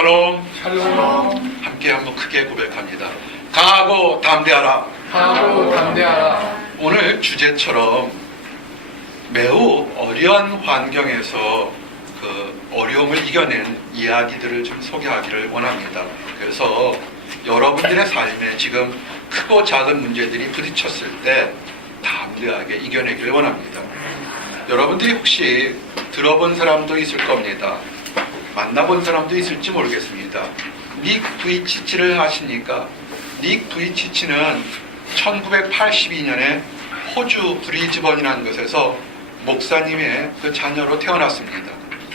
샬롬. 샬롬. 함께 한번 크게 고백합니다. 강하고 담대하라. 강하고 담대하라. 오늘 주제처럼 매우 어려운 환경에서 그 어려움을 이겨낸 이야기들을 좀 소개하기를 원합니다. 그래서 여러분들의 삶에 지금 크고 작은 문제들이 부딪혔을 때 담대하게 이겨내기를 원합니다. 여러분들이 혹시 들어본 사람도 있을 겁니다. 만나본 사람도 있을지 모르겠습니다. 닉 부이치치를 아십니까? 닉 부이치치는 1982년에 호주 브리즈번이라는 곳에서 목사님의 그 자녀로 태어났습니다.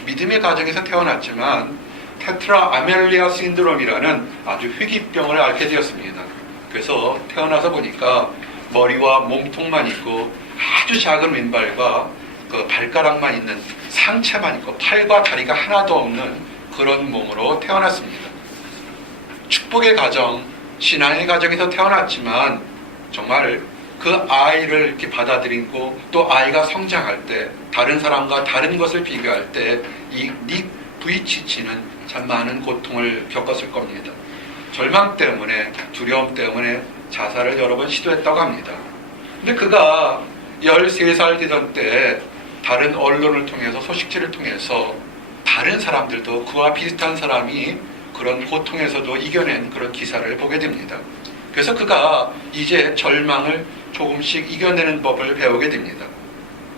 믿음의 가정에서 태어났지만 테트라 아멜리아 신드롬이라는 아주 희귀병을 앓게 되었습니다. 그래서 태어나서 보니까 머리와 몸통만 있고 아주 작은 왼발과 그 발가락만 있는 상체만 있고 팔과 다리가 하나도 없는 그런 몸으로 태어났습니다. 축복의 가정, 신앙의 가정에서 태어났지만 정말 그 아이를 이렇게 받아들이고 또 아이가 성장할 때 다른 사람과 다른 것을 비교할 때 이 닉 부이치치는 참 많은 고통을 겪었을 겁니다. 절망 때문에, 두려움 때문에 자살을 여러 번 시도했다고 합니다. 근데 그가 13살 되던 때 다른 언론을 통해서, 소식지를 통해서 다른 사람들도 그와 비슷한 사람이 그런 고통에서도 이겨낸 그런 기사를 보게 됩니다. 그래서 그가 이제 절망을 조금씩 이겨내는 법을 배우게 됩니다.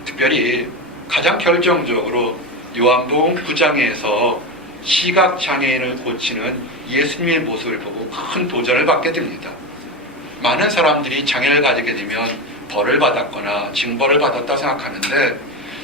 특별히 가장 결정적으로 요한복음 9장에서 시각장애인을 고치는 예수님의 모습을 보고 큰 도전을 받게 됩니다. 많은 사람들이 장애를 가지게 되면 벌을 받았거나 징벌을 받았다 생각하는데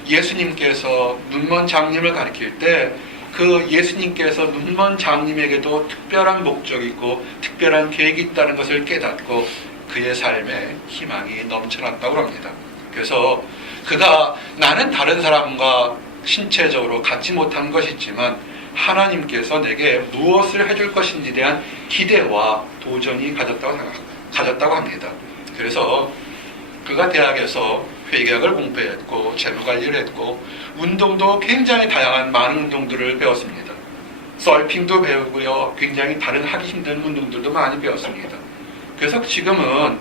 예수님께서 눈먼 장님을 가리킬 때 그 예수님께서 눈먼 장님에게도 특별한 목적이 있고 특별한 계획이 있다는 것을 깨닫고 그의 삶에 희망이 넘쳐났다고 합니다. 그래서 그가 나는 다른 사람과 신체적으로 갖지 못한 것이 있지만 하나님께서 내게 무엇을 해줄 것인지에 대한 기대와 도전이 가졌다고 합니다. 그래서 그가 대학에서 회계학을 공부했고 재무관리를 했고 운동도 굉장히 다양한 많은 운동들을 배웠습니다. 서핑도 배우고요. 굉장히 다른 하기 힘든 운동들도 많이 배웠습니다. 그래서 지금은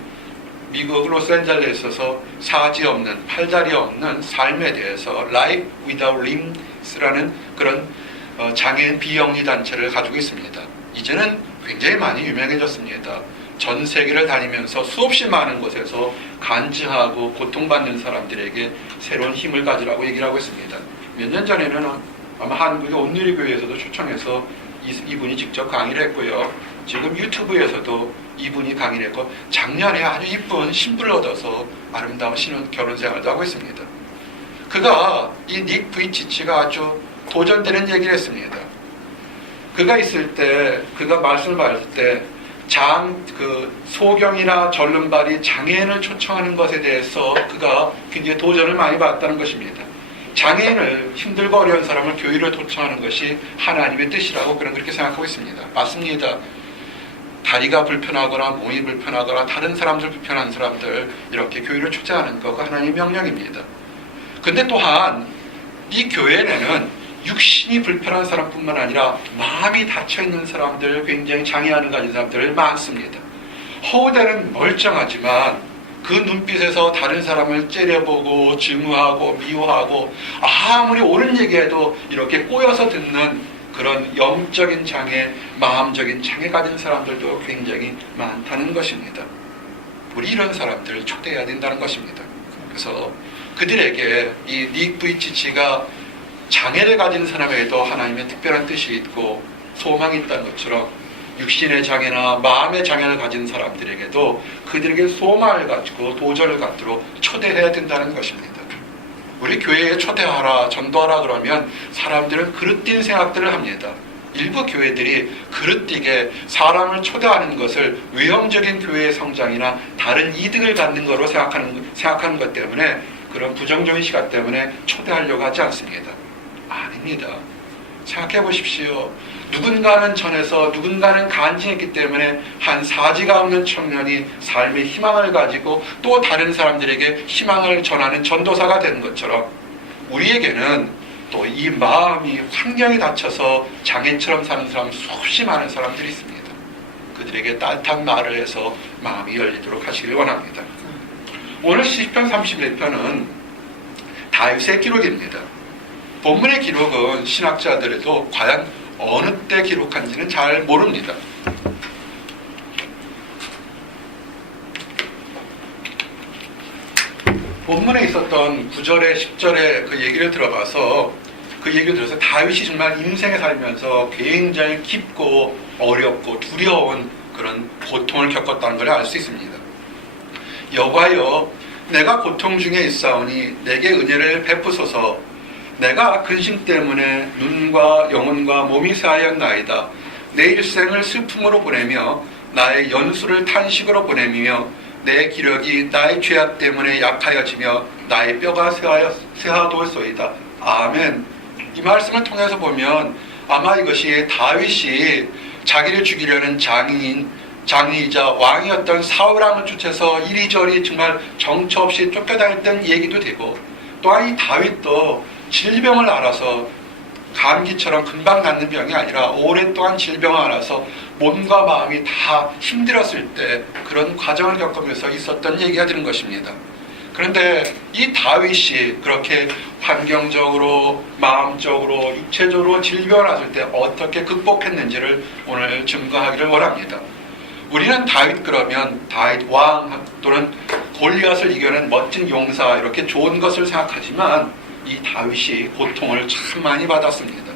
미국 로스앤젤레스에서 사지 없는, 팔다리 없는 삶에 대해서 Life Without Limbs라는 그런 장애인 비영리 단체를 가지고 있습니다. 이제는 굉장히 많이 유명해졌습니다. 전 세계를 다니면서 수없이 많은 곳에서 간증하고 고통받는 사람들에게 새로운 힘을 가지라고 얘기를 하고 있습니다. 몇 년 전에는 아마 한국의 온누리교회에서도 초청해서 이분이 직접 강의를 했고요. 지금 유튜브에서도 이분이 강의를 했고 작년에 아주 이쁜 신부를 얻어서 아름다운 신혼 결혼 생활도 하고 있습니다. 그가 이 닉 부이치치가 아주 도전되는 얘기를 했습니다. 그가 있을 때, 그가 말씀을 받을 때 소경이나 절름발이 장애인을 초청하는 것에 대해서 그가 굉장히 도전을 많이 받았다는 것입니다. 장애인을, 힘들고 어려운 사람을 교회로 초청하는 것이 하나님의 뜻이라고 그렇게 생각하고 있습니다. 맞습니다. 다리가 불편하거나 몸이 불편하거나 다른 사람들 불편한 사람들 이렇게 교회로 초대하는 것가 하나님의 명령입니다. 근데 또한 이 교회에는 육신이 불편한 사람뿐만 아니라 마음이 닫혀있는 사람들, 굉장히 장애를 가진 사람들 많습니다. 허우대는 멀쩡하지만 그 눈빛에서 다른 사람을 째려보고 증오하고 미워하고 아무리 옳은 얘기해도 이렇게 꼬여서 듣는 그런 영적인 장애, 마음적인 장애 가진 사람들도 굉장히 많다는 것입니다. 우리 이런 사람들을 초대해야 된다는 것입니다. 그래서 그들에게 이 닉 부이치치가 장애를 가진 사람에게도 하나님의 특별한 뜻이 있고 소망이 있다는 것처럼 육신의 장애나 마음의 장애를 가진 사람들에게도 그들에게 소망을 가지고 도전을 갖도록 초대해야 된다는 것입니다. 우리 교회에 초대하라, 전도하라 그러면 사람들은 그릇된 생각들을 합니다. 일부 교회들이 그릇되게 사람을 초대하는 것을 외형적인 교회의 성장이나 다른 이득을 갖는 거로 생각하는 것 때문에 그런 부정적인 시각 때문에 초대하려고 하지 않습니다. 아닙니다. 생각해 보십시오. 누군가는 전해서 누군가는 간증했기 때문에 한 사지가 없는 청년이 삶의 희망을 가지고 또 다른 사람들에게 희망을 전하는 전도사가 되는 것처럼 우리에게는 또 이 마음이 환경에 닫혀서 장애처럼 사는 사람 수없이 많은 사람들이 있습니다. 그들에게 따뜻한 말을 해서 마음이 열리도록 하시길 원합니다. 오늘 시편 31편은 다윗의 기록입니다. 본문의 기록은 신학자들도 과연 어느 때 기록한지는 잘 모릅니다. 본문에 있었던 9절에 10절의 그 얘기를 들어봐서 그 얘기를 들어서 다윗이 정말 인생에 살면서 굉장히 깊고 어렵고 두려운 그런 고통을 겪었다는 걸 알 수 있습니다. 여호와여, 내가 고통 중에 있사오니 내게 은혜를 베푸소서. 내가 근심 때문에 눈과 영혼과 몸이 사하였나이다. 내 일생을 슬픔으로 보내며 나의 연수를 탄식으로 보내며 내 기력이 나의 죄악 때문에 약하여지며 나의 뼈가 쇠하도소이다. 아멘. 이 말씀을 통해서 보면 아마 이것이 다윗이 자기를 죽이려는 장인이자 왕이었던 사울왕을 쫓아서 이리저리 정말 정처 없이 쫓겨다녔던 얘기도 되고, 또한 이 다윗도 질병을 앓아서 감기처럼 금방 낫는 병이 아니라 오랫동안 질병을 앓아서 몸과 마음이 다 힘들었을 때 그런 과정을 겪으면서 있었던 얘기가 되는 것입니다. 그런데 이 다윗이 그렇게 환경적으로, 마음적으로, 육체적으로 질병을 앓을 때 어떻게 극복했는지를 오늘 증거하기를 원합니다. 우리는 다윗 그러면 다윗 왕 또는 골리앗을 이겨낸 멋진 용사 이렇게 좋은 것을 생각하지만 이 다윗이 고통을 참 많이 받았습니다.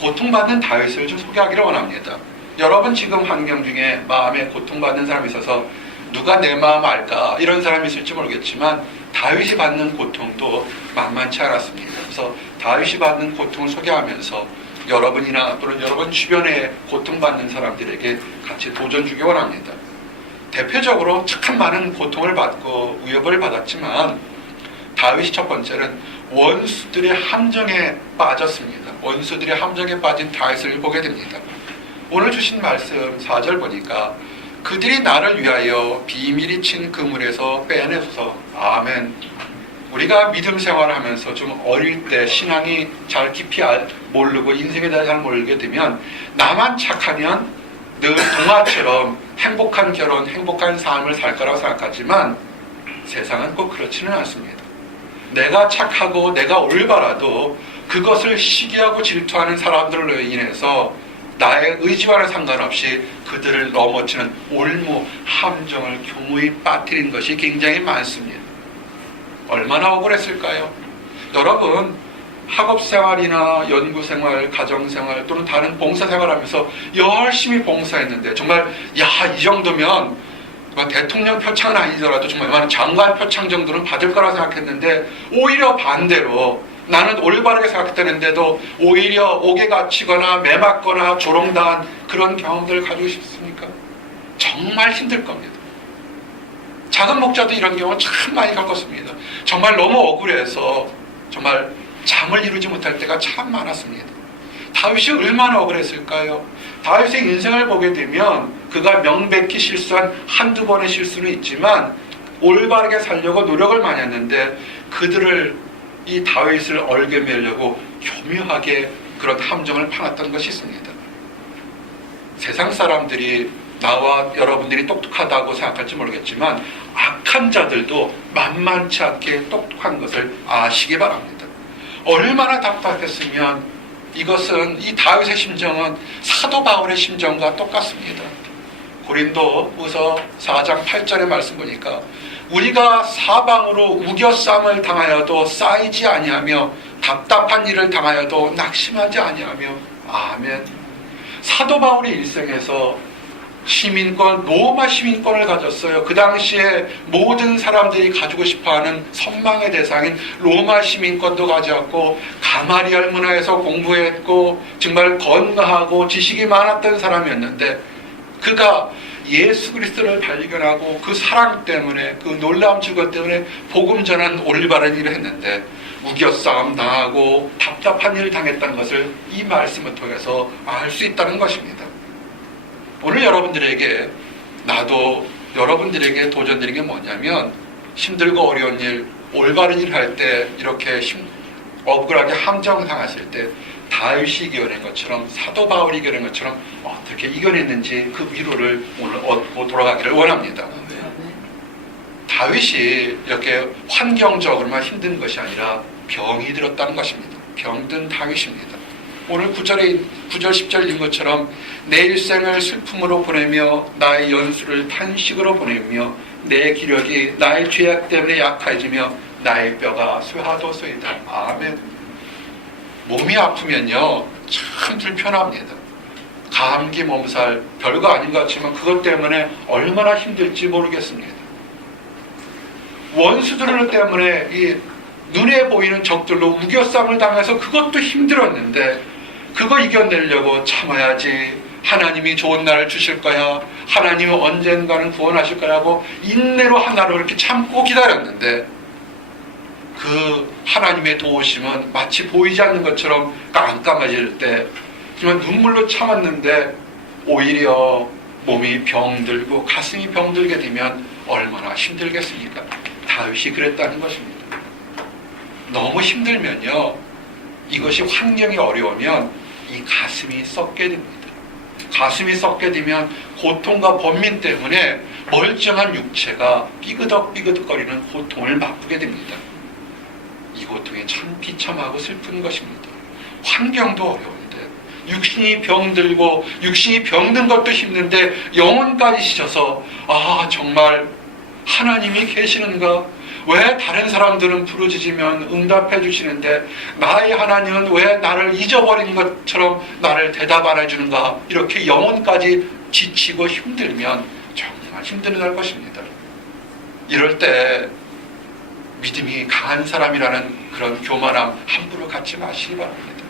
고통받는 다윗을 좀 소개하기를 원합니다. 여러분 지금 환경 중에 마음에 고통받는 사람이 있어서 누가 내 마음 알까 이런 사람이 있을지 모르겠지만 다윗이 받는 고통도 만만치 않았습니다. 그래서 다윗이 받는 고통을 소개하면서 여러분이나 또는 여러분 주변에 고통받는 사람들에게 같이 도전 주기 원합니다. 대표적으로 참 많은 고통을 받고 위협을 받았지만 다윗이 첫 번째는 원수들의 함정에 빠졌습니다. 원수들의 함정에 빠진 다윗을 보게 됩니다. 오늘 주신 말씀 4절 보니까 그들이 나를 위하여 비밀이 친 그물에서 빼내소서. 아멘. 우리가 믿음 생활을 하면서 좀 어릴 때 신앙이 잘 깊이 모르고 인생에 대해 잘 모르게 되면 나만 착하면 늘 동화처럼 행복한 결혼, 행복한 삶을 살 거라고 생각하지만 세상은 꼭 그렇지는 않습니다. 내가 착하고 내가 올바라도 그것을 시기하고 질투하는 사람들로 인해서 나의 의지와는 상관없이 그들을 넘어치는 올무, 함정을 교무히 빠뜨린 것이 굉장히 많습니다. 얼마나 억울했을까요? 여러분 학업생활이나 연구생활, 가정생활 또는 다른 봉사생활하면서 열심히 봉사했는데 정말 이 정도면 대통령 표창은 아니더라도 정말 웬만한 장관 표창 정도는 받을 거라고 생각했는데 오히려 반대로 나는 올바르게 생각했다는데도 오히려 옥에 갇히거나 매맞거나 조롱당한 그런 경험들을 가지고 싶습니까? 정말 힘들 겁니다. 작은 목자도 이런 경우 참 많이 겪었습니다. 정말 너무 억울해서 정말 잠을 이루지 못할 때가 참 많았습니다. 다윗이 얼마나 억울했을까요? 다윗의 인생을 보게 되면 그가 명백히 실수한 한두 번의 실수는 있지만 올바르게 살려고 노력을 많이 했는데 그들을 이 다윗을 얼개매려고 교묘하게 그런 함정을 파놨던 것이 있습니다. 세상 사람들이 나와 여러분들이 똑똑하다고 생각할지 모르겠지만 악한 자들도 만만치 않게 똑똑한 것을 아시기 바랍니다. 얼마나 답답했으면 이것은 이 다윗의 심정은 사도 바울의 심정과 똑같습니다. 고린도후서 4장 8절의 말씀 보니까 우리가 사방으로 우겨쌈을 당하여도 쌓이지 아니하며 답답한 일을 당하여도 낙심하지 아니하며. 아멘. 사도 바울의 일생에서 시민권, 로마 시민권을 가졌어요. 그 당시에 모든 사람들이 가지고 싶어하는 선망의 대상인 로마 시민권도 가져왔고 가마리알 문화에서 공부했고 정말 건강하고 지식이 많았던 사람이었는데 그가 예수 그리스도를 발견하고 그 사랑 때문에 그 놀라운 즐거움 때문에 복음 전한 올바른 일을 했는데 우겨싸움 당하고 답답한 일을 당했다는 것을 이 말씀을 통해서 알 수 있다는 것입니다. 오늘 여러분들에게 나도 여러분들에게 도전드리는 게 뭐냐면 힘들고 어려운 일, 올바른 일을 할 때 이렇게 억울하게 함정당했을 때 다윗이 이겨낸 것처럼, 사도 바울이 이겨낸 것처럼 어떻게 이겨냈는지 그 위로를 오늘 얻고 돌아가기를 원합니다. 다윗이 이렇게 환경적으로만 힘든 것이 아니라 병이 들었다는 것입니다. 병든 다윗입니다. 오늘 9절 10절인 것처럼 내 일생을 슬픔으로 보내며 나의 연수를 탄식으로 보내며 내 기력이 나의 죄악 때문에 약해지며 나의 뼈가 쇠하도소이다. 아멘. 몸이 아프면요 참 불편합니다. 감기, 몸살 별거 아닌 것 같지만 그것 때문에 얼마나 힘들지 모르겠습니다. 원수들 때문에 이 눈에 보이는 적들로 우겨쌈을 당해서 그것도 힘들었는데 그거 이겨내려고 참아야지, 하나님이 좋은 날을 주실 거야, 하나님은 언젠가는 구원하실 거라고 인내로 하나로 이렇게 참고 기다렸는데 그 하나님의 도우심은 마치 보이지 않는 것처럼 깜깜해질 때 하지만 눈물로 참았는데 오히려 몸이 병들고 가슴이 병들게 되면 얼마나 힘들겠습니까? 다윗이 그랬다는 것입니다. 너무 힘들면요, 이것이 환경이 어려우면 이 가슴이 썩게 됩니다. 가슴이 썩게 되면 고통과 번민 때문에 멀쩡한 육체가 삐그덕삐그덕거리는 고통을 맛보게 됩니다. 이 고통이 참 비참하고 슬픈 것입니다. 환경도 어려운데 육신이 병들고 육신이 병든 것도 힘든데 영혼까지 지쳐서 정말 하나님이 계시는가? 왜 다른 사람들은 부르짖으면 응답해 주시는데 나의 하나님은 왜 나를 잊어버린 것처럼 나를 대답 안 해주는가? 이렇게 영혼까지 지치고 힘들면 정말 힘들어할 것입니다. 이럴 때 믿음이 강한 사람이라는 그런 교만함 함부로 갖지 마시기 바랍니다.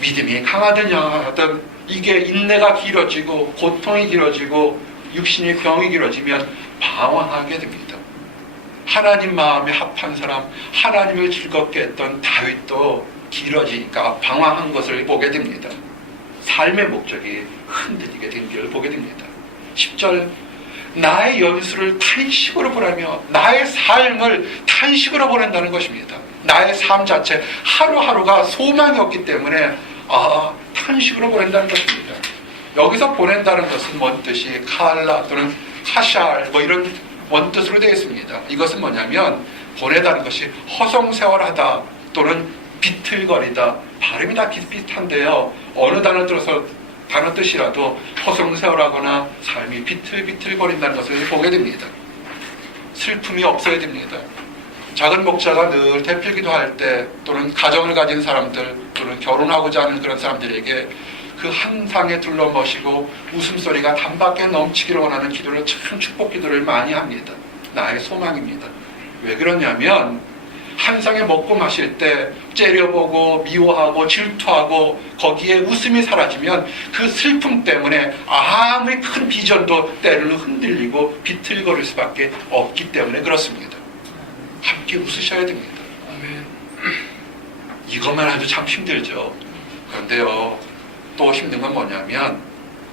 믿음이 강하든 약하든 이게 인내가 길어지고 고통이 길어지고 육신의 병이 길어지면 방황하게 됩니다. 하나님 마음에 합한 사람, 하나님을 즐겁게 했던 다윗도 길어지니까 방황한 것을 보게 됩니다. 삶의 목적이 흔들리게 된 길을 보게 됩니다. 10절, 나의 연수를 탄식으로 보내며 나의 삶을 탄식으로 보낸다는 것입니다. 나의 삶 자체 하루하루가 소망이 없기 때문에 탄식으로 보낸다는 것입니다. 여기서 보낸다는 것은 뭔 뜻이 칼라 또는 카샬 이런 원뜻으로 되어 있습니다. 이것은 뭐냐면 보내다는 것이 허송세월하다 또는 비틀거리다. 발음이 다 비슷비슷한데요. 어느 단어 들어서 단어 뜻이라도 허송세월하거나 삶이 비틀비틀거린다는 것을 보게 됩니다. 슬픔이 없어야 됩니다. 작은 목자가 늘 대필기도 할 때 또는 가정을 가진 사람들 또는 결혼하고자 하는 그런 사람들에게 그 한 상에 둘러머시고 웃음소리가 단밖에 넘치기를 원하는 기도를 참 축복 기도를 많이 합니다. 나의 소망입니다. 왜 그러냐면 한 상에 먹고 마실 때 째려보고 미워하고 질투하고 거기에 웃음이 사라지면 그 슬픔 때문에 아무리 큰 비전도 때로는 흔들리고 비틀거릴 수밖에 없기 때문에 그렇습니다. 함께 웃으셔야 됩니다. 이것만 해도 참 힘들죠. 그런데요, 또 힘든 건 뭐냐면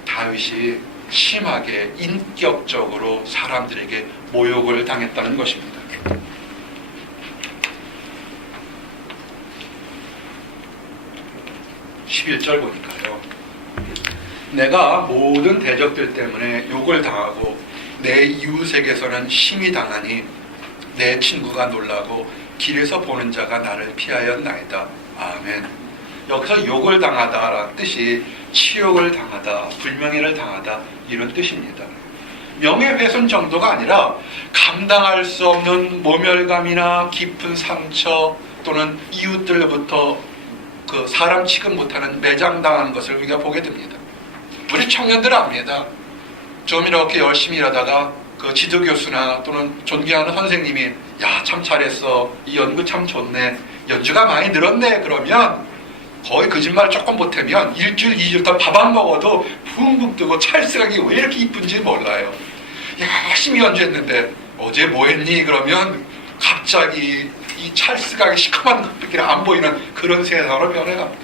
다윗이 심하게 인격적으로 사람들에게 모욕을 당했다는 것입니다. 11절 보니까요, 내가 모든 대적들 때문에 욕을 당하고 내 이웃에게서는 심히 당하니 내 친구가 놀라고 길에서 보는 자가 나를 피하였나이다. 아멘. 여기서 욕을 당하다라는 뜻이 치욕을 당하다, 불명예를 당하다 이런 뜻입니다. 명예훼손 정도가 아니라 감당할 수 없는 모멸감이나 깊은 상처 또는 이웃들로부터 그 사람 취급 못하는 매장당하는 것을 우리가 보게 됩니다. 우리 청년들 압니다. 좀 이렇게 열심히 일하다가 그 지도교수나 또는 존경하는 선생님이 참 잘했어, 이 연구 참 좋네, 연주가 많이 늘었네 그러면 거의 거짓말 조금 보태면 일주일, 2주일 더 밥 안 먹어도 붕붕 뜨고 찰스각이 왜 이렇게 이쁜지 몰라요. 열심히 연주했는데 어제 뭐 했니? 그러면 갑자기 이 찰스각이 시커먼 것밖에 안 보이는 그런 세상으로 변해갑니다.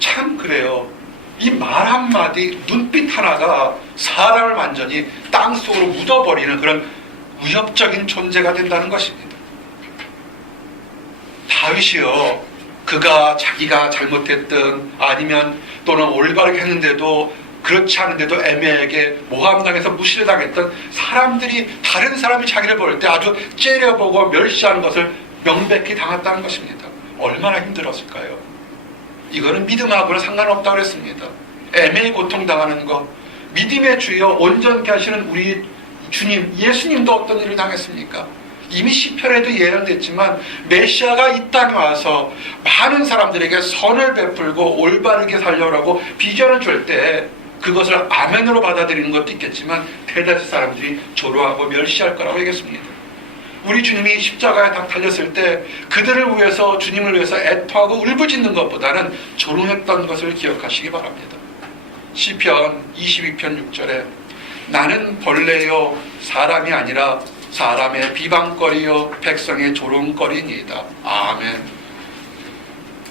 참 그래요. 이 말 한마디, 눈빛 하나가 사람을 완전히 땅속으로 묻어버리는 그런 위협적인 존재가 된다는 것입니다. 다윗이요, 그가 자기가 잘못했든 아니면 또는 올바르게 했는데도 그렇지 않은데도 애매하게 모함당해서 무시를 당했던 사람들이, 다른 사람이 자기를 볼 때 아주 째려보고 멸시하는 것을 명백히 당했다는 것입니다. 얼마나 힘들었을까요? 이거는 믿음하고는 상관없다고 그랬습니다. 애매히 고통당하는 것, 믿음의 주여 온전케 하시는 우리 주님 예수님도 어떤 일을 당했습니까? 이미 시편에도 예언됐지만 메시아가 이 땅에 와서 많은 사람들에게 선을 베풀고 올바르게 살려라고 비전을 줄 때 그것을 아멘으로 받아들이는 것도 있겠지만 대다수 사람들이 조롱하고 멸시할 거라고 얘기했습니다. 우리 주님이 십자가에 딱 달렸을 때 그들을 위해서, 주님을 위해서 애통하고 울부짖는 것보다는 조롱했던 것을 기억하시기 바랍니다. 시편 22편 6절에 나는 벌레요 사람이 아니라 사람의 비방거리요 백성의 조롱거리니이다. 아멘.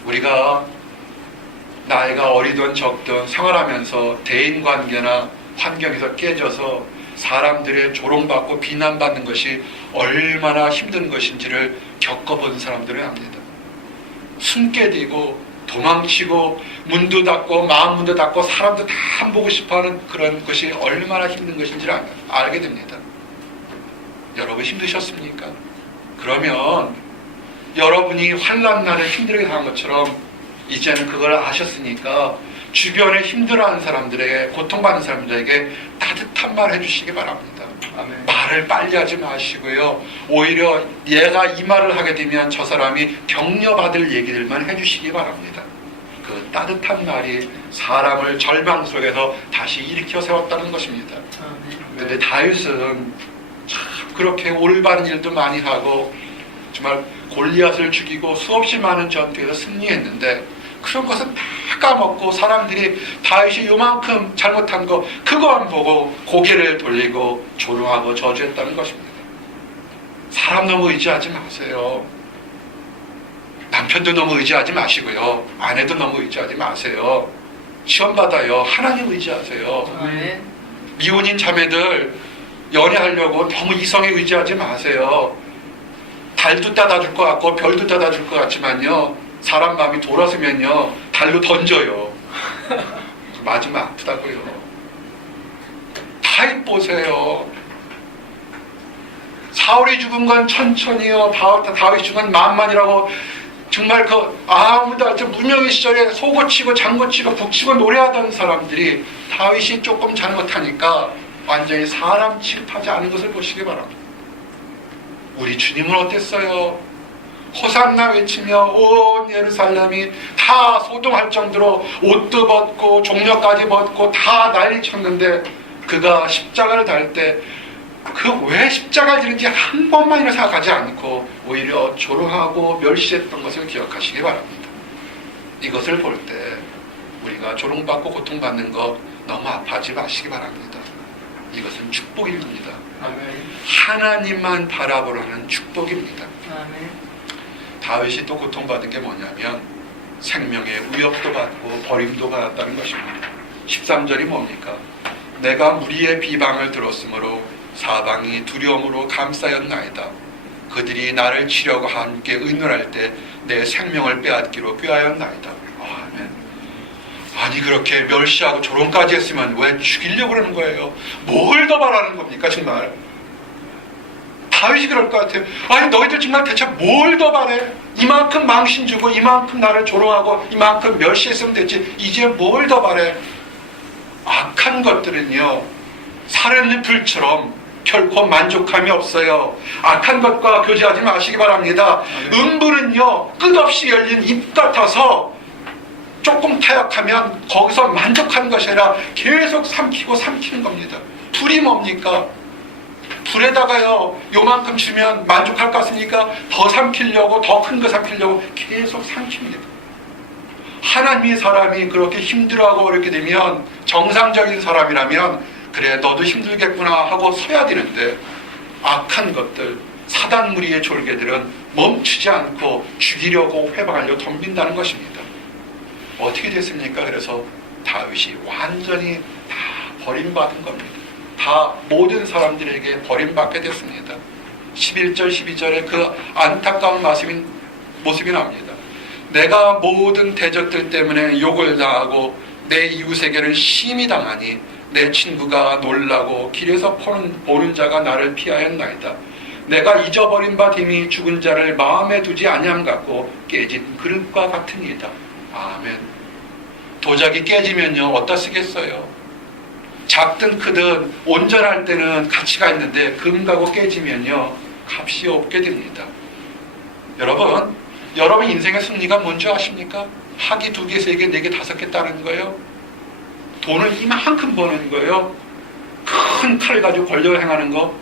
우리가 나이가 어리든 적든 생활하면서 대인관계나 환경에서 깨져서 사람들의 조롱받고 비난받는 것이 얼마나 힘든 것인지를 겪어본 사람들은 압니다. 숨게 되고 도망치고 문도 닫고 마음 문도 닫고 사람도 다 안 보고 싶어하는 그런 것이 얼마나 힘든 것인지를 알게 됩니다. 여러분 힘드셨습니까? 그러면 여러분이 환난 날에 힘들게 당한 것처럼 이제는 그걸 아셨으니까 주변에 힘들어하는 사람들에게, 고통받는 사람들에게 따뜻한 말 해주시기 바랍니다. 아멘. 말을 빨리 하지 마시고요, 오히려 얘가 이 말을 하게 되면 저 사람이 격려받을 얘기들만 해주시기 바랍니다. 그 따뜻한 말이 사람을 절망 속에서 다시 일으켜 세웠다는 것입니다. 그런데 다윗은 참 그렇게 올바른 일도 많이 하고 정말 골리앗을 죽이고 수없이 많은 전투에서 승리했는데 그런 것은 다 까먹고 사람들이 다윗이 요만큼 잘못한 거 그거만 보고 고개를 돌리고 조롱하고 저주했다는 것입니다. 사람 너무 의지하지 마세요. 남편도 너무 의지하지 마시고요, 아내도 너무 의지하지 마세요. 시험받아요. 하나님 의지하세요. 아멘. 미혼인 자매들 연애하려고 너무 이성에 의지하지 마세요. 달도 따다 줄 것 같고 별도 따다 줄 것 같지만요, 사람 마음이 돌아서면요 달로 던져요. 맞으면 아프다고요. 다윗 보세요. 사울이 죽은 건 천천히요, 다윗이 죽은 건 만만이라고 정말 아무도 무명의 시절에 소고치고 장고치고 북치고 노래하던 사람들이 다윗이 조금 잘못하니까 완전히 사람 취급하지 않은 것을 보시기 바랍니다. 우리 주님은 어땠어요? 호산나 외치며 온 예루살렘이 다 소동할 정도로 옷도 벗고 종려까지 벗고 다 난리쳤는데 그가 십자가를 달 때 그 왜 십자가를 지는지 한 번만이나 생각하지 않고 오히려 조롱하고 멸시했던 것을 기억하시기 바랍니다. 이것을 볼 때 우리가 조롱받고 고통받는 것 너무 아파하지 마시기 바랍니다. 이것은 축복입니다. 아멘. 하나님만 바라보라는 축복입니다. 아멘. 다윗이 또 고통받은 게 뭐냐면 생명의 위협도 받고 버림도 받았다는 것입니다. 13절이 뭡니까? 내가 무리의 비방을 들었으므로 사방이 두려움으로 감싸였나이다. 그들이 나를 치려고 함께 의논할 때 내 생명을 빼앗기로 꾀하였나이다. 아멘. 아니 그렇게 멸시하고 조롱까지 했으면 왜 죽이려고 그러는 거예요? 뭘 더 바라는 겁니까 정말? 다윗이 그럴 것 같아요. 아니 너희들 정말 대체 뭘 더 바래? 이만큼 망신 주고 이만큼 나를 조롱하고 이만큼 멸시했으면 됐지 이제 뭘 더 바래? 악한 것들은요 사르는 불처럼 결코 만족함이 없어요. 악한 것과 교제하지 마시기 바랍니다. 음부는요 끝없이 열린 입 같아서 조금 타협하면 거기서 만족하는 것이 아니라 계속 삼키고 삼키는 겁니다. 불이 뭡니까? 불에다가요 요만큼 주면 만족할 것 같습니까? 더 삼키려고 더 큰 거 삼키려고 계속 삼킵니다. 하나님의 사람이 그렇게 힘들어하고 어렵게 되면 정상적인 사람이라면 그래 너도 힘들겠구나 하고 서야 되는데 악한 것들 사단 무리의 졸개들은 멈추지 않고 죽이려고 회방하려고 덤빈다는 것입니다. 어떻게 됐습니까? 그래서 다윗이 완전히 다 버림받은 겁니다. 다 모든 사람들에게 버림받게 됐습니다. 11절 12절에 그 안타까운 모습이 나옵니다. 내가 모든 대적들 때문에 욕을 당하고 내 이웃에게는 심히 당하니 내 친구가 놀라고 길에서 보는 자가 나를 피하였나이다. 내가 잊어버린 바 됨이 죽은 자를 마음에 두지 아니함 같고 깨진 그릇과 같으니이다. 아멘. 도자기 깨지면요 어떻겠어요? 작든 크든 온전할 때는 가치가 있는데 금가고 깨지면요 값이 없게 됩니다. 여러분 인생의 승리가 뭔지 아십니까? 학위 2개, 3개, 4개, 5개 따는 거예요. 돈을 이만큼 버는 거예요. 큰 칼 가지고 권력을 행하는 거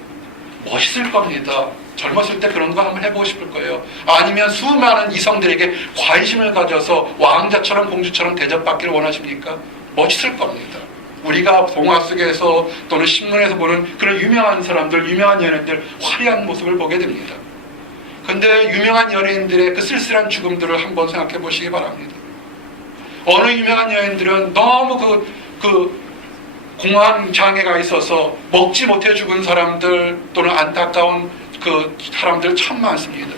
멋있을 겁니다. 젊었을 때 그런 거 한번 해보고 싶을 거예요. 아니면 수많은 이성들에게 관심을 가져서 왕자처럼 공주처럼 대접받기를 원하십니까? 멋있을 겁니다. 우리가 동화 속에서 또는 신문에서 보는 그런 유명한 사람들, 유명한 연예인들 화려한 모습을 보게 됩니다. 근데 유명한 연예인들의 그 쓸쓸한 죽음들을 한번 생각해 보시기 바랍니다. 어느 유명한 연예인들은 너무 그 공황 장애가 있어서 먹지 못해 죽은 사람들 또는 안타까운 그 사람들 참 많습니다.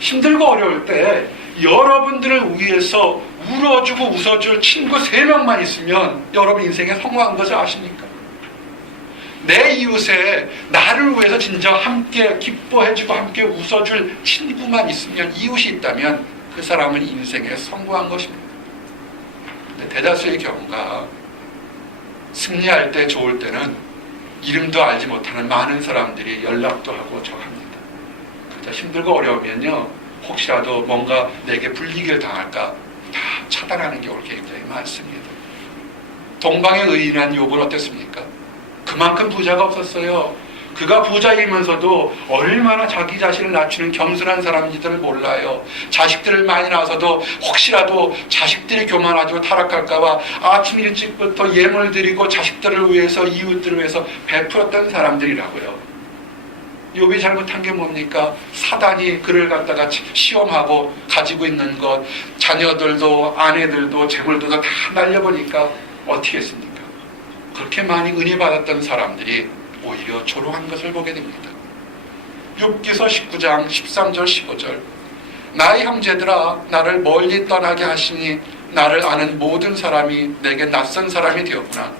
힘들고 어려울 때 여러분들을 위해서 울어주고 웃어줄 친구 3명만 있으면 여러분 인생에 성공한 것을 아십니까? 내 이웃에 나를 위해서 진정 함께 기뻐해주고 함께 웃어줄 친구만 있으면, 이웃이 있다면 그 사람은 인생에 성공한 것입니다. 근데 대다수의 경우가 승리할 때 좋을 때는 이름도 알지 못하는 많은 사람들이 연락도 하고 저합니다. 힘들고 어려우면요 혹시라도 뭔가 내게 불리기를 당할까 다 차단하는 경우가 굉장히 많습니다. 동방의 의인한 욥은 어땠습니까? 그만큼 부자가 없었어요. 그가 부자이면서도 얼마나 자기 자신을 낮추는 겸손한 사람인지를 몰라요. 자식들을 많이 낳아서도 혹시라도 자식들이 교만하고 타락할까봐 아침 일찍부터 예물 드리고 자식들을 위해서, 이웃들을 위해서 베풀었던 사람들이라고요. 욥이 잘못한 게 뭡니까? 사단이 그를 갖다가 시험하고 가지고 있는 것, 자녀들도 아내들도 재물들도 다 날려보니까 어떻게 했습니까? 그렇게 많이 은혜 받았던 사람들이 오히려 조롱한 것을 보게 됩니다. 욥기서 19장 13절 15절 나의 형제들아 나를 멀리 떠나게 하시니 나를 아는 모든 사람이 내게 낯선 사람이 되었구나.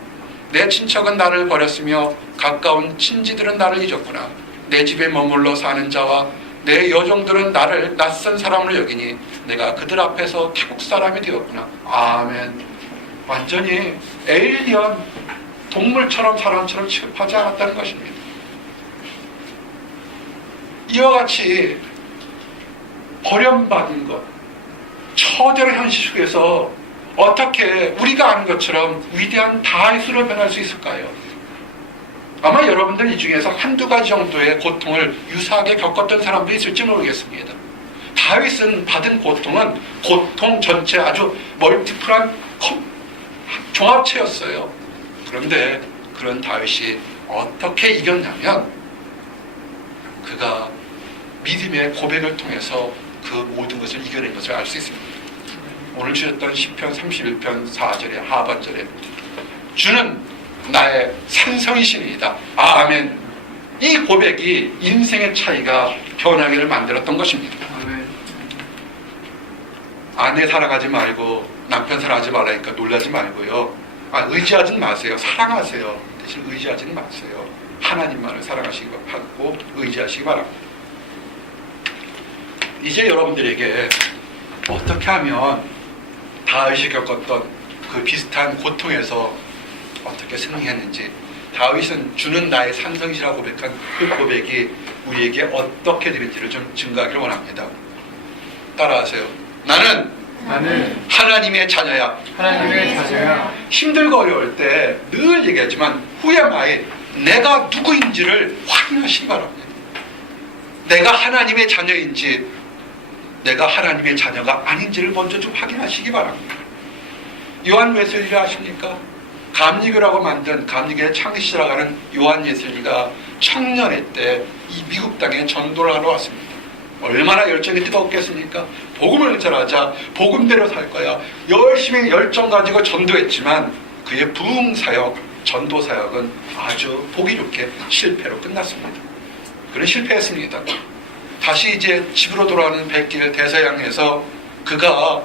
내 친척은 나를 버렸으며 가까운 친지들은 나를 잊었구나. 내 집에 머물러 사는 자와 내 여종들은 나를 낯선 사람으로 여기니 내가 그들 앞에서 태국 사람이 되었구나. 아멘. 완전히 에일리언, 동물처럼 사람처럼 취급하지 않았다는 것입니다. 이와 같이 버림받은 것, 처절한 현실 속에서 어떻게 우리가 아는 것처럼 위대한 다윗으로 변할 수 있을까요? 아마 여러분들 이 중에서 한두 가지 정도의 고통을 유사하게 겪었던 사람도 있을지 모르겠습니다. 다윗은 받은 고통은 고통 전체 아주 멀티플한 종합체였어요. 그런데 그런 다윗이 어떻게 이겼냐면 그가 믿음의 고백을 통해서 그 모든 것을 이겨낸 것을 알 수 있습니다. 오늘 주셨던 시편 31편 4절에 하반절에 주는 나의 산성이시니이다. 아멘. 이 고백이 인생의 차이가 변하기를 만들었던 것입니다. 아멘. 아내 사랑하지 말고 남편 사랑하지 말라니까 놀라지 말고요. 의지하지 마세요. 사랑하세요. 대신 의지하지는 마세요. 하나님만을 사랑하시기 바라고 의지하시기 바랍니다. 이제 여러분들에게 어떻게 하면 다윗이 겪었던 그 비슷한 고통에서 어떻게 승리했는지, 다윗은 주는 나의 산성이라고 고백한 그 고백이 우리에게 어떻게 되는지를 좀 증거하기를 원합니다. 따라하세요. 나는 하나님의 자녀야. 하나님의 자녀야. 힘들고 어려울 때 늘 얘기하지만 후에마에 내가 누구인지를 확인하시기 바랍니다. 내가 하나님의 자녀인지 내가 하나님의 자녀가 아닌지를 먼저 좀 확인하시기 바랍니다. 요한 웨슬리를 아십니까? 감리교라고 만든 감리교의 창시자라고 하는 요한 웨슬리가 청년의 때 이 미국 땅에 전도를 하러 왔습니다. 얼마나 열정이 뜨겁겠습니까? 복음을 전하자, 복음대로 살 거야. 열심히 열정 가지고 전도했지만 그의 부흥사역, 전도사역은 아주 보기 좋게 실패로 끝났습니다. 그는 실패했습니다. 다시 이제 집으로 돌아오는 백길 대서양에서 그가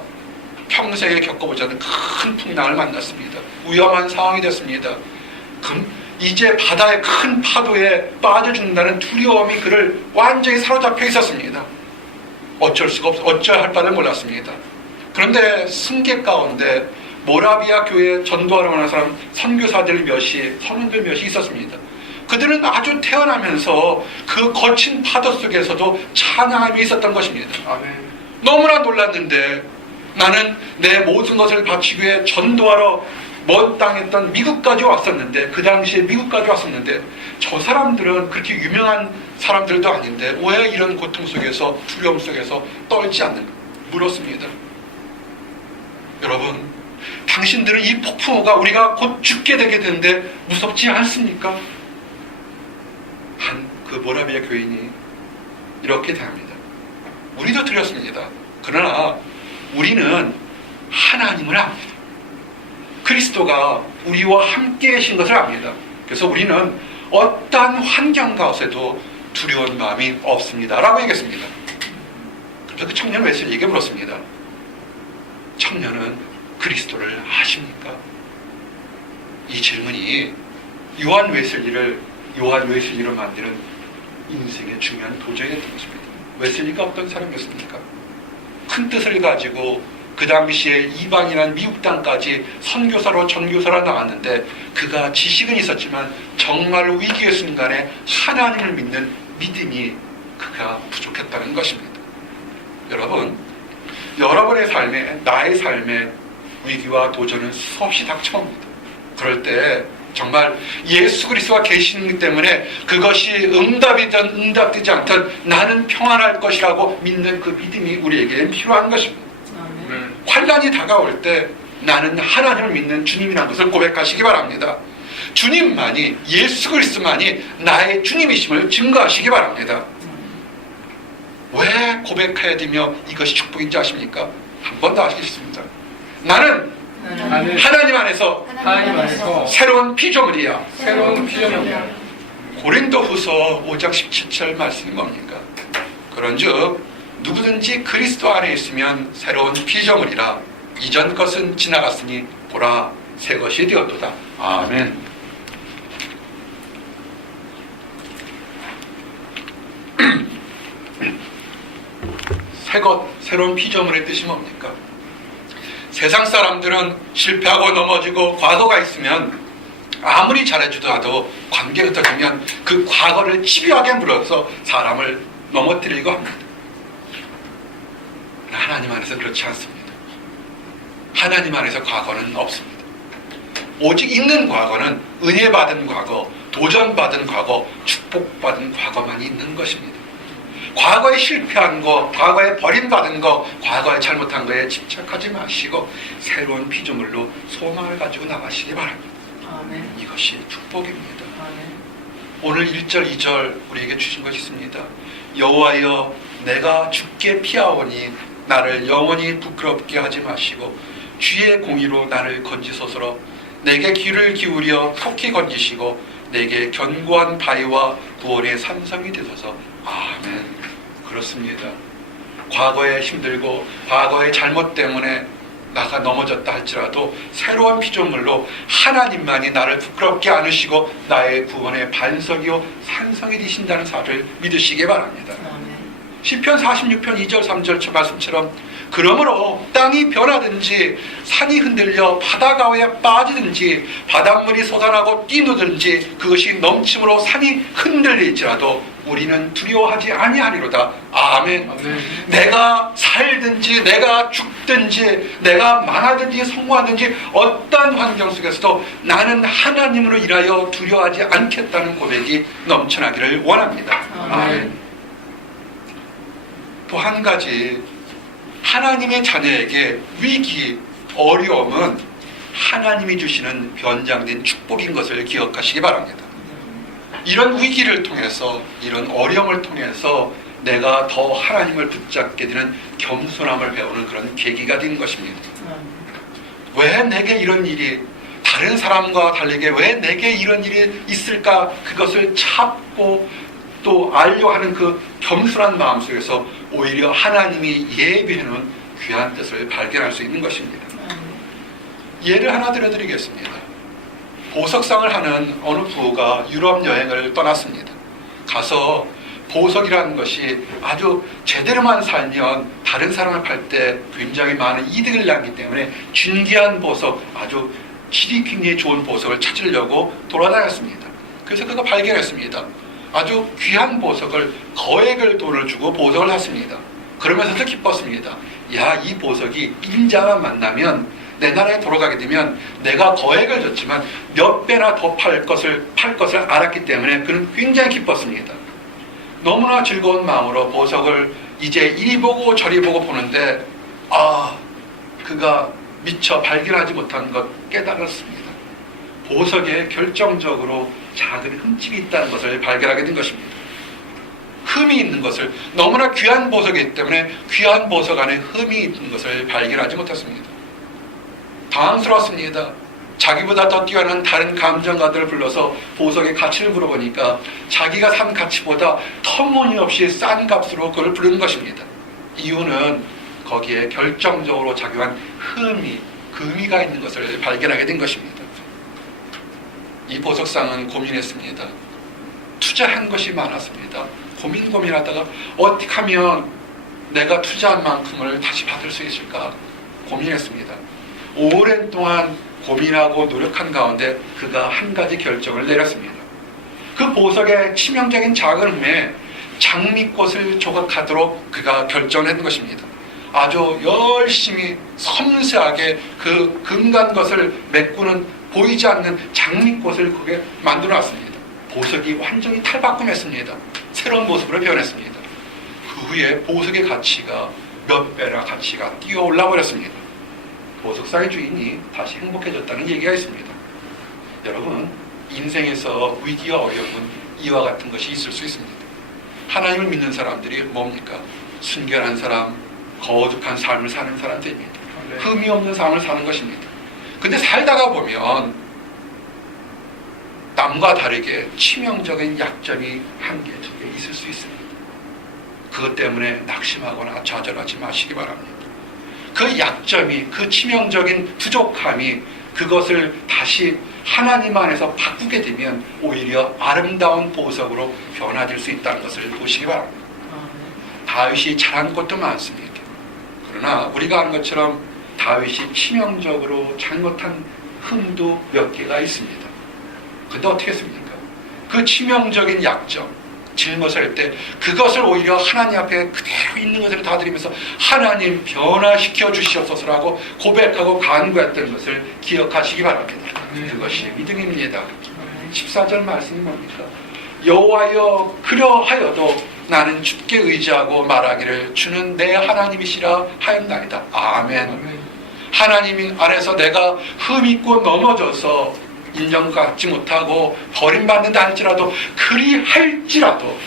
평생에 겪어보지 않은 큰 풍랑을 만났습니다. 위험한 상황이 됐습니다. 이제 바다의 큰 파도에 빠져 죽는다는 두려움이 그를 완전히 사로잡혀 있었습니다. 어쩔 수가 없어, 어찌할 할 바를 몰랐습니다. 그런데 승객 가운데 모라비아 교회에 전도하러 가는 사람 선교사들 선원들 몇이 있었습니다. 그들은 아주 태어나면서 그 거친 파도 속에서도 찬양함이 있었던 것입니다. 아멘. 너무나 놀랐는데 나는 내 모든 것을 바치기 위해 전도하러 먼 땅했던 미국까지 왔었는데, 그 당시에 미국까지 왔었는데 저 사람들은 그렇게 유명한 사람들도 아닌데 왜 이런 고통 속에서 두려움 속에서 떨지 않는가 물었습니다. 여러분, 당신들은 이 폭풍우가 우리가 곧 죽게 되게 되는데 무섭지 않습니까? 그 모라비아 교인이 이렇게 대합니다. 우리도 들렸습니다. 그러나 우리는 하나님을 압니다. 그리스도가 우리와 함께 계신 것을 압니다. 그래서 우리는 어떠한 환경 가운데도 두려운 마음이 없습니다 라고 얘기했습니다. 그래서 그 청년 웨슬리에게 물었습니다. 청년은 그리스도를 아십니까? 이 질문이 요한 웨슬리로 만드는 인생의 중요한 도전이 됐던 것입니다. 웨슬리가 어떤 사람이었습니까? 큰 뜻을 가지고 그 당시에 이방인한 미국 땅까지 선교사로 전교사로 나왔는데 그가 지식은 있었지만 정말 위기의 순간에 하나님을 믿는 믿음이 그가 부족했다는 것입니다. 여러분, 여러분의 삶에, 나의 삶에 위기와 도전은 수없이 닥쳐옵니다. 그럴 때 정말 예수 그리스도가 계시기 때문에 그것이 응답이든 응답되지 않든 나는 평안할 것이라고 믿는 그 믿음이 우리에게 필요한 것입니다. 환난이 다가올 때 나는 하나님을 믿는 주님이라는 것을 고백하시기 바랍니다. 주님만이, 예수 그리스도만이 나의 주님이심을 증거하시기 바랍니다. 왜 고백해야 되며 이것이 축복인지 아십니까? 한 번 더 아시겠습니다. 나는 하나님 안에서 새로운 피조물이야. 새로운 피조물이야. 고린도후서 5장 17절 말씀이 뭡니까? 그런즉 누구든지 그리스도 안에 있으면 새로운 피조물이라. 이전 것은 지나갔으니 보라 새 것이 되었도다. 아멘. 새로운 피조물의 뜻이 뭡니까? 세상 사람들은 실패하고 넘어지고 과거가 있으면 아무리 잘해주더라도 관계가 되면 그 과거를 집요하게 물어서 사람을 넘어뜨리고 합니다. 하나님 안에서 그렇지 않습니다. 하나님 안에서 과거는 없습니다. 오직 있는 과거는 은혜 받은 과거, 도전받은 과거, 축복받은 과거만 있는 것입니다. 과거에 실패한 거, 과거에 버림받은 거, 과거에 잘못한 거에 집착하지 마시고 새로운 피조물로 소망을 가지고 나가시기 바랍니다. 아멘. 이것이 축복입니다. 아멘. 오늘 1절, 2절 우리에게 주신 것이 있습니다. 여호와여 내가 주께 피하오니 나를 영원히 부끄럽게 하지 마시고 주의 공의로 나를 건지소서. 내게 귀를 기울여 속히 건지시고 내게 견고한 바위와 구원의 산성이 되소서. 아멘. 그렇습니다. 과거에 힘들고 과거의 잘못 때문에 나가 넘어졌다 할지라도 새로운 피조물로 하나님만이 나를 부끄럽게 않으시고 나의 구원의 반석이요 산성이 되신다는 사실을 믿으시기 바랍니다. 시편 46편 2절 3절 말씀처럼 그러므로 땅이 변하든지 산이 흔들려 바다가에 빠지든지 바닷물이 솟아나고 뛰노든지 그것이 넘침으로 산이 흔들릴지라도 우리는 두려워하지 아니하리로다. 아멘. 아멘. 내가 살든지 내가 죽든지 내가 망하든지 성공하든지 어떠한 환경 속에서도 나는 하나님으로 인하여 두려워하지 않겠다는 고백이 넘쳐나기를 원합니다. 아멘. 또 한 가지, 하나님의 자녀에게 위기, 어려움은 하나님이 주시는 변장된 축복인 것을 기억하시기 바랍니다. 이런 위기를 통해서, 이런 어려움을 통해서 내가 더 하나님을 붙잡게 되는 겸손함을 배우는 그런 계기가 된 것입니다. 왜 내게 이런 일이, 다른 사람과 다르게 왜 내게 이런 일이 있을까? 그것을 찾고 또 알려고 하는 그 겸손한 마음 속에서 오히려 하나님이 예비해놓은 귀한 뜻을 발견할 수 있는 것입니다. 예를 하나 들어드리겠습니다. 보석상을 하는 어느 부부가 유럽 여행을 떠났습니다. 가서 보석이라는 것이 아주 제대로만 살면 다른 사람을 팔 때 굉장히 많은 이득을 낳기 때문에 진귀한 보석, 아주 질이 굉장히 좋은 보석을 찾으려고 돌아다녔습니다. 그래서 그가 발견했습니다. 아주 귀한 보석을 거액을 돈을 주고 보석을 샀습니다. 그러면서도 기뻤습니다. 야, 이 보석이 인자만 만나면 내 나라에 돌아가게 되면 내가 거액을 줬지만 몇 배나 더 팔 것을 알았기 때문에 그는 굉장히 기뻤습니다. 너무나 즐거운 마음으로 보석을 이제 이리 보고 저리 보고 보는데 그가 미처 발견하지 못한 것 깨달았습니다. 보석에 결정적으로 작은 흠집이 있다는 것을 발견하게 된 것입니다. 흠이 있는 것을, 너무나 귀한 보석이기 때문에 귀한 보석 안에 흠이 있는 것을 발견하지 못했습니다. 당황스러웠습니다. 자기보다 더 뛰어난 다른 감정가들을 불러서 보석의 가치를 물어보니까 자기가 산 가치보다 터무니없이 싼 값으로 그걸 부르는 것입니다. 이유는 거기에 결정적으로 작용한 금이가 있는 것을 발견하게 된 것입니다. 이 보석상은 고민했습니다. 투자한 것이 많았습니다. 고민하다가 어떻게 하면 내가 투자한 만큼을 다시 받을 수 있을까 고민했습니다. 오랜 동안 고민하고 노력한 가운데 그가 한 가지 결정을 내렸습니다. 그 보석의 치명적인 작은 흠에 장미꽃을 조각하도록 그가 결정한 것입니다. 아주 열심히 섬세하게 그 금간 것을 메꾸는 보이지 않는 장미꽃을 그게 만들어 놨습니다. 보석이 완전히 탈바꿈했습니다. 새로운 모습으로 변했습니다. 그 후에 보석의 가치가 몇 배나 가치가 뛰어 올라 버렸습니다. 보석상의 주인이 다시 행복해졌다는 얘기가 있습니다. 여러분, 인생에서 위기와 어려움은 이와 같은 것이 있을 수 있습니다. 하나님을 믿는 사람들이 뭡니까? 순결한 사람, 거룩한 삶을 사는 사람들입니다. 흠이 없는 삶을 사는 것입니다. 근데 살다가 보면 남과 다르게 치명적인 약점이 한 개, 두 개 있을 수 있습니다. 그것 때문에 낙심하거나 좌절하지 마시기 바랍니다. 그 약점이, 그 치명적인 부족함이 그것을 다시 하나님 안에서 바꾸게 되면 오히려 아름다운 보석으로 변화될 수 있다는 것을 보시기 바랍니다. 다윗이 잘한 것도 많습니다. 그러나 우리가 아는 것처럼 다윗이 치명적으로 잘못한 흠도 몇 개가 있습니다. 근데 어떻게 했습니까? 그 치명적인 약점, 잘못할 때 그것을 오히려 하나님 앞에 그대로 있는 것을 다 드리면서 하나님 변화시켜 주시옵소서라고 고백하고 간구했던 것을 기억하시기 바랍니다. 그것이 믿음입니다. 14절 말씀이 뭡니까? 여호와여, 그러하여도 나는 주께 의지하고 말하기를 주는 내 하나님이시라 하였나이다. 아멘. 하나님 안에서 내가 흠있고 넘어져서 인정받지 못하고 버림받는다 할지라도, 그리할지라도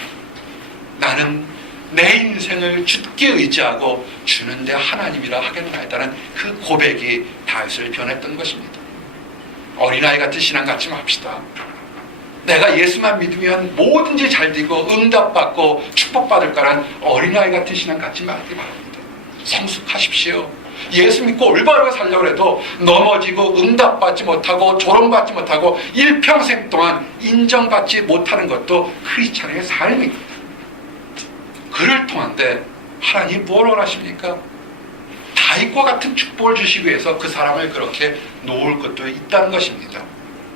나는 내 인생을 주께 의지하고 주는 내 하나님이라 하겠나이다는 그 고백이 다윗을 변했던 것입니다. 어린아이 같은 신앙 갖지 맙시다. 내가 예수만 믿으면 뭐든지 잘 되고 응답받고 축복받을 거란 어린아이 같은 신앙 갖지 말기 바랍니다. 성숙하십시오. 예수 믿고 올바르게 살려고 해도 넘어지고 응답받지 못하고 조롱받지 못하고 일평생 동안 인정받지 못하는 것도 크리스찬의 삶입니다. 그를 통한데 하나님이 뭘 원하십니까? 다윗과 같은 축복을 주시기 위해서 그 사람을 그렇게 놓을 것도 있다는 것입니다.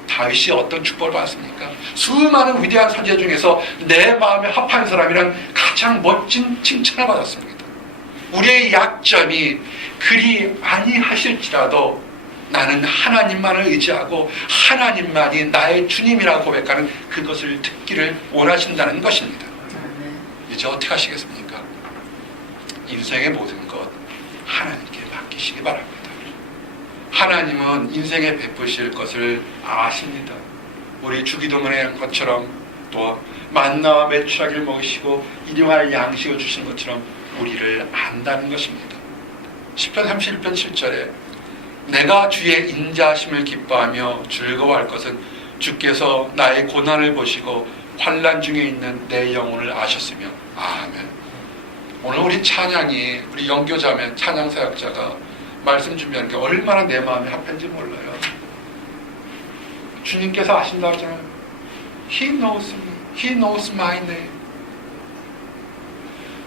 다윗이 어떤 축복을 받았습니까? 수많은 위대한 선지자 중에서 내 마음에 합한 사람이란 가장 멋진 칭찬을 받았습니다. 우리의 약점이 그리 아니하실지라도 나는 하나님만을 의지하고 하나님만이 나의 주님이라고 고백하는 그것을 듣기를 원하신다는 것입니다. 이제 어떻게 하시겠습니까? 인생의 모든 것 하나님께 맡기시기 바랍니다. 하나님은 인생에 베푸실 것을 아십니다. 우리 주기도문의 것처럼 또 만나와 메추라기를 먹이시고 일용할 양식을 주신 것처럼 우리를 안다는 것입니다. 10편 31편 7절에 내가 주의 인자하심을 기뻐하며 즐거워할 것은 주께서 나의 고난을 보시고 환난 중에 있는 내 영혼을 아셨으며. 아멘. 오늘 우리 찬양이, 우리 영교자매 찬양 사역자가 말씀 준비하는 게 얼마나 내 마음에 합한지 몰라요. 주님께서 아신다고 하잖아요. He knows me. He knows my name.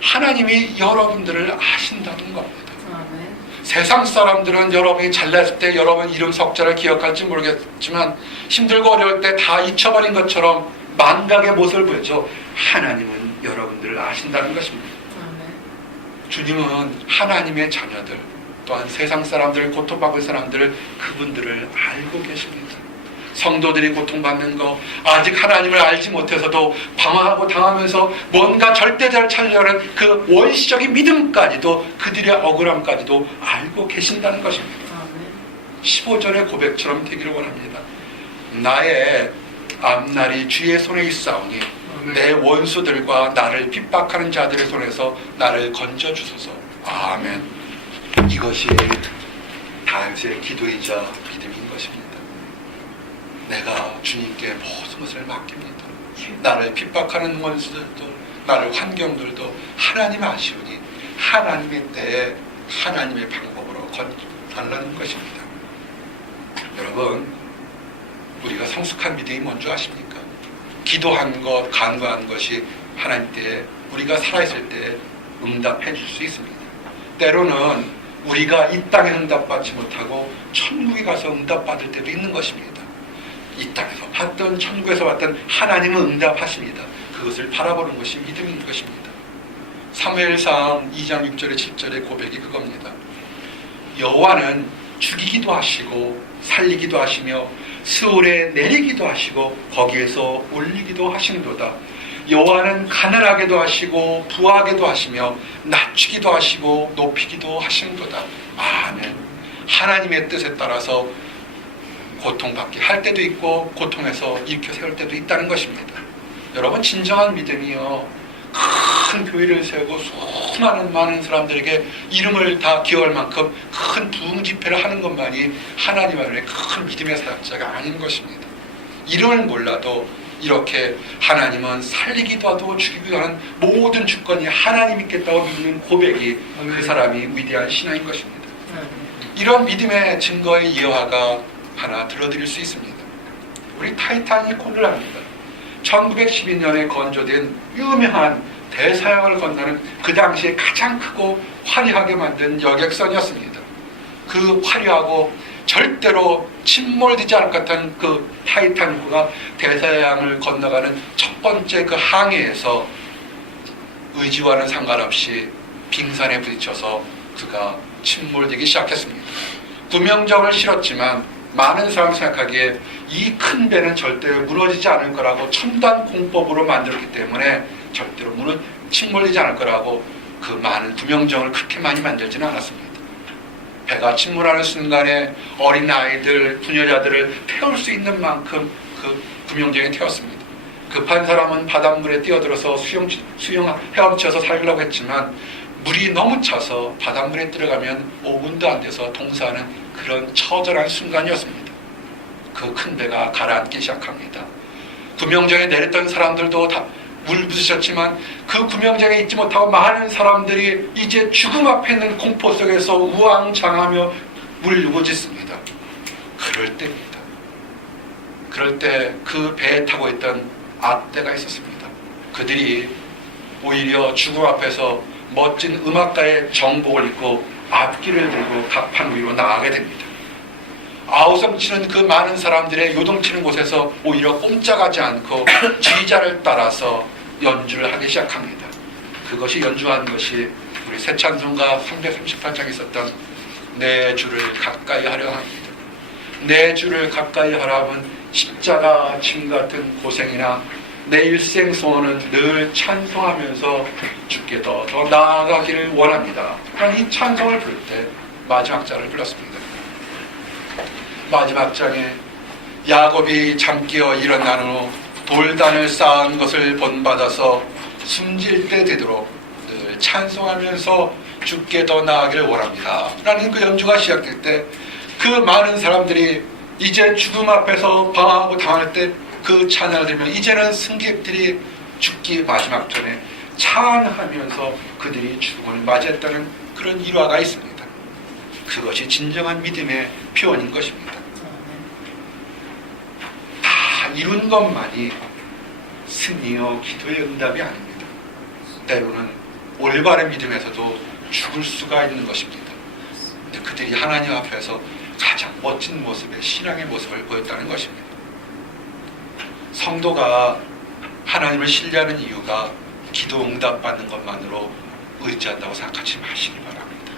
하나님이 여러분들을 아신다는 겁니다. 아멘. 세상 사람들은 여러분이 잘났을 때 여러분 이름 석자를 기억할지 모르겠지만 힘들고 어려울 때 다 잊혀버린 것처럼 망각의 모습을 보여줘. 하나님은 여러분들을 아신다는 것입니다. 아멘. 주님은 하나님의 자녀들, 또한 세상 사람들, 고통받을 사람들, 그분들을 알고 계십니다. 성도들이 고통받는 거, 아직 하나님을 알지 못해서도 방황하고 당하면서 뭔가 절대자를 찾으려는 그 원시적인 믿음까지도, 그들의 억울함까지도 알고 계신다는 것입니다. 아멘. 15절의 고백처럼 되기를 원합니다. 나의 앞날이 주의 손에 있사오니 내 원수들과 나를 핍박하는 자들의 손에서 나를 건져주소서. 아멘. 이것이 다윗의 기도이자 믿음인 것입니다. 내가 주님께 모든 것을 맡깁니다. 나를 핍박하는 원수들도, 나를 환경들도 하나님 아시오니 하나님의 때에 하나님의 방법으로 건져달라는 것입니다. 여러분, 우리가 성숙한 믿음이 뭔지 아십니까? 기도한 것, 간구한 것이 하나님 때에, 우리가 살아있을 때 응답해 줄 수 있습니다. 때로는 우리가 이 땅에 응답받지 못하고 천국에 가서 응답받을 때도 있는 것입니다. 이 땅에서 받던, 천국에서 받던 하나님은 응답하십니다. 그것을 바라보는 것이 믿음인 것입니다. 사무엘상 2장 6절에 7절의 고백이 그겁니다. 여호와는 죽이기도 하시고 살리기도 하시며 스올에 내리기도 하시고 거기에서 올리기도 하시는도다. 여호와는 가난하게도 하시고 부하게도 하시며 낮추기도 하시고 높이기도 하시는도다. 아멘. 하나님의 뜻에 따라서 고통받게 할 때도 있고 고통에서 일으켜 세울 때도 있다는 것입니다. 여러분, 진정한 믿음이요, 큰 교회를 세우고 수많은 많은 사람들에게 이름을 다 기억할 만큼 큰 부흥 집회를 하는 것만이 하나님 안에 큰 믿음의 사역자가 아닌 것입니다. 이름을 몰라도 이렇게 하나님은 살리기도 하고 죽이기도 하는 모든 주권이 하나님 있겠다고 믿는 고백이 그 사람이 위대한 신앙인 것입니다. 이런 믿음의 증거의 예화가 하나 들어드릴 수 있습니다. 우리 타이타닉호를 합니다. 1912년에 건조된 유명한 대서양을 건너는 그 당시에 가장 크고 화려하게 만든 여객선이었습니다. 그 화려하고 절대로 침몰되지 않을 것 같은 그 타이타닉호가 대서양을 건너가는 첫 번째 그 항해에서 의지와는 상관없이 빙산에 부딪혀서 그가 침몰되기 시작했습니다. 구명정을 실었지만 많은 사람이 생각하기에 이 큰 배는 절대 무너지지 않을 거라고 첨단 공법으로 만들었기 때문에 절대로 침몰되지 않을 거라고 그 많은 구명정을 그렇게 많이 만들지는 않았습니다. 배가 침몰하는 순간에 어린 아이들, 부녀자들을 태울 수 있는 만큼 그 구명정에 태웠습니다. 급한 사람은 바닷물에 뛰어들어서 헤엄쳐서 살려고 했지만 물이 너무 차서 바닷물에 들어가면 5분도 안 돼서 동사하는 그런 처절한 순간이었습니다. 그 큰 배가 가라앉기 시작합니다. 구명정에 내렸던 사람들도 다 물부으셨지만 그 구명정에 있지 못하고 많은 사람들이 이제 죽음 앞에 있는 공포 속에서 우왕좌왕하며 울부짖습니다. 그럴 때입니다. 그럴 때 그 배에 타고 있던 악대가 있었습니다. 그들이 오히려 죽음 앞에서 멋진 음악가의 정복을 입고 앞길을 들고 갑판 위로 나가게 됩니다. 아우성치는 그 많은 사람들의 요동치는 곳에서 오히려 꼼짝하지 않고 지휘자를 따라서 연주를 하기 시작합니다. 그것이 연주한 것이 우리 새 찬송가 338장에 있었던 내 주를 가까이 하려 합니다. 내 주를 가까이 하라면 십자가 침 같은 고생이나 내 일생 소원은 늘 찬송하면서 주께 더 나아가기를 원합니다. 이 찬송을 부를 때 마지막 장을 불렀습니다. 마지막 장에 야곱이 잠깨어 일어난 후 돌단을 쌓은 것을 본받아서 숨질 때 되도록 늘 찬송하면서 주께 더 나아가기를 원합니다 라는 그 연주가 시작될 때 그 많은 사람들이 이제 죽음 앞에서 방황하고 당할 때 그 찬양을 들으면 이제는 승객들이 죽기 마지막 전에 찬하면서 그들이 죽음을 맞이했다는 그런 일화가 있습니다. 그것이 진정한 믿음의 표현인 것입니다. 다 이룬 것만이 승리요 기도의 응답이 아닙니다. 때로는 올바른 믿음에서도 죽을 수가 있는 것입니다. 근데 그들이 하나님 앞에서 가장 멋진 모습의 신앙의 모습을 보였다는 것입니다. 성도가 하나님을 신뢰하는 이유가 기도 응답 받는 것만으로 의지한다고 생각하지 마시기 바랍니다.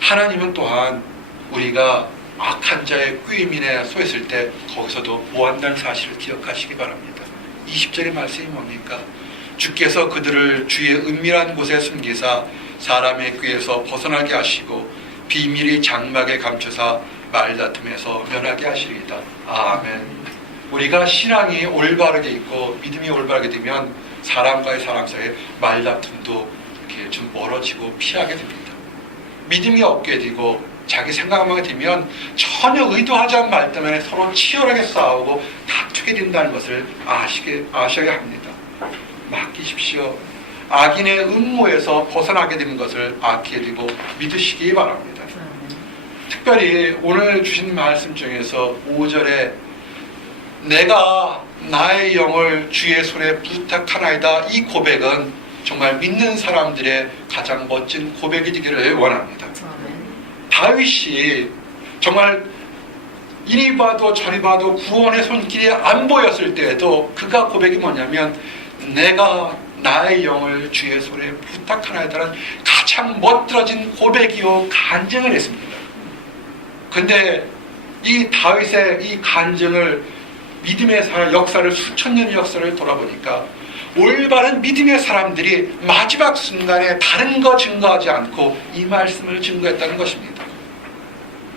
하나님은 또한 우리가 악한 자의 꾀임인에 쏘였을 때 거기서도 보호한다는 사실을 기억하시기 바랍니다. 20절의 말씀이 뭡니까? 주께서 그들을 주의 은밀한 곳에 숨기사 사람의 꾀에서 벗어나게 하시고 비밀이 장막에 감추사 말다툼에서 면하게 하시리이다. 아멘. 우리가 신앙이 올바르게 있고 믿음이 올바르게 되면 사람과의 사람 사이에 말다툼도 이렇게 좀 멀어지고 피하게 됩니다. 믿음이 없게 되고 자기 생각만 되면 전혀 의도하지 않은 말 때문에 서로 치열하게 싸우고 다투게 된다는 것을 아셔야 합니다. 맡기십시오. 악인의 음모에서 벗어나게 되는 것을 아끼게 되고 믿으시기 바랍니다. 특별히 오늘 주신 말씀 중에서 5절에 내가 나의 영을 주의 손에 부탁하나이다, 이 고백은 정말 믿는 사람들의 가장 멋진 고백이 되기를 원합니다. 다윗이 정말 이리 봐도 저리 봐도 구원의 손길이 안 보였을 때에도 그가 고백이 뭐냐면 내가 나의 영을 주의 손에 부탁하나이다는 가장 멋들어진 고백이요 간증을 했습니다. 근데 이 다윗의 이 간증을 믿음의 역사를 수천 년의 역사를 돌아보니까 올바른 믿음의 사람들이 마지막 순간에 다른 거 증거하지 않고 이 말씀을 증거했다는 것입니다.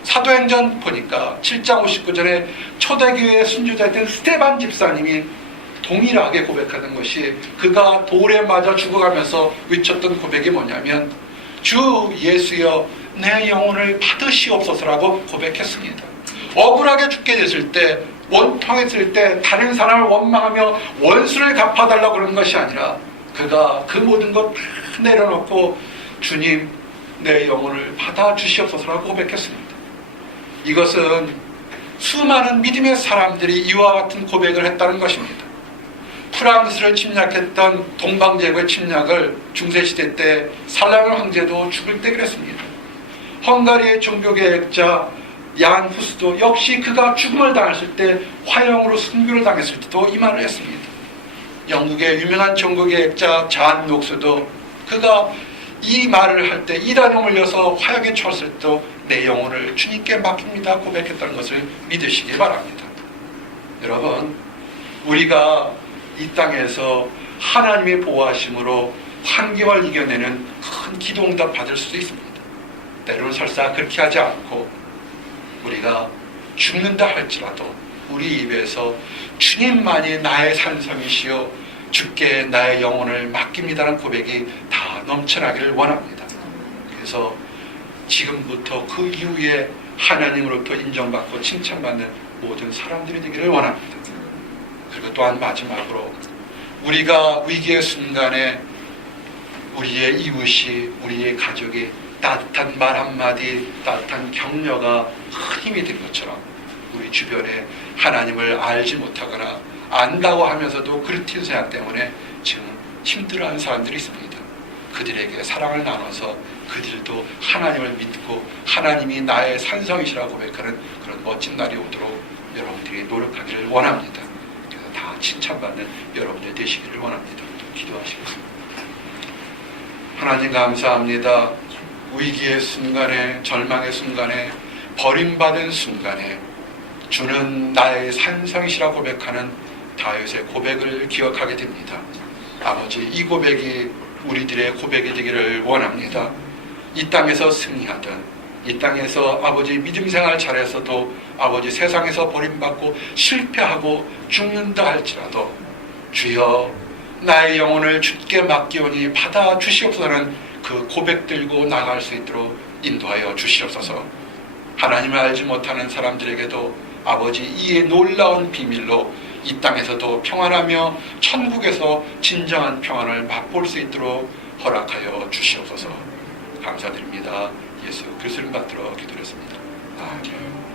사도행전 보니까 7장 59절에 초대교회의 순교자였던 스테반 집사님이 동일하게 고백하는 것이 그가 돌에 맞아 죽어가면서 외쳤던 고백이 뭐냐면 주 예수여 내 영혼을 받으시옵소서라고 고백했습니다. 억울하게 죽게 됐을 때 원통했을 때 다른 사람을 원망하며 원수를 갚아달라고 그런 것이 아니라 그가 그 모든 것 다 내려놓고 주님 내 영혼을 받아주시옵소서라고 고백했습니다. 이것은 수많은 믿음의 사람들이 이와 같은 고백을 했다는 것입니다. 프랑스를 침략했던 동방제국의 침략을 중세시대 때 살라몬 황제도 죽을 때 그랬습니다. 헝가리의 종교개혁자 얀 후스도 역시 그가 죽음을 당했을 때 화형으로 순교를 당했을 때도 이 말을 했습니다. 영국의 유명한 종교개혁자 잔 녹스도 그가 이 말을 할 때 이단에 물려서 화형에 처했을 때도 내 영혼을 주님께 맡깁니다 고백했다는 것을 믿으시기 바랍니다. 여러분, 우리가 이 땅에서 하나님의 보호하심으로 환경을 이겨내는 큰 기도응답 받을 수도 있습니다. 때로는 설사 그렇게 하지 않고 우리가 죽는다 할지라도 우리 입에서 주님만이 나의 산성이시여 주께 나의 영혼을 맡깁니다라는 고백이 다 넘쳐나기를 원합니다. 그래서 지금부터 그 이후에 하나님으로부터 인정받고 칭찬받는 모든 사람들이 되기를 원합니다. 그리고 또한 마지막으로 우리가 위기의 순간에 우리의 이웃이 우리의 가족이 따뜻한 말 한마디 따뜻한 격려가 큰 힘이 된 것처럼 우리 주변에 하나님을 알지 못하거나 안다고 하면서도 그릇된 생각 때문에 지금 힘들어하는 사람들이 있습니다. 그들에게 사랑을 나눠서 그들도 하나님을 믿고 하나님이 나의 산성이시라고 고백하는 그런 멋진 날이 오도록 여러분들이 노력하기를 원합니다. 그래서 다 칭찬받는 여러분들 되시기를 원합니다. 기도하시겠습니다. 하나님 감사합니다. 위기의 순간에, 절망의 순간에, 버림받은 순간에 주는 나의 산성이시라고 고백하는 다윗의 고백을 기억하게 됩니다. 아버지, 이 고백이 우리들의 고백이 되기를 원합니다. 이 땅에서 승리하든 이 땅에서 아버지 믿음 생활 잘해서도 아버지 세상에서 버림받고 실패하고 죽는다 할지라도 주여 나의 영혼을 주께 맡기오니 받아 주시옵소서는 그 고백 들고 나갈 수 있도록 인도하여 주시옵소서. 하나님을 알지 못하는 사람들에게도 아버지 이의 놀라운 비밀로 이 땅에서도 평안하며 천국에서 진정한 평안을 맛볼 수 있도록 허락하여 주시옵소서. 감사드립니다. 예수 그리스도를 받들어 기도했습니다. 아멘.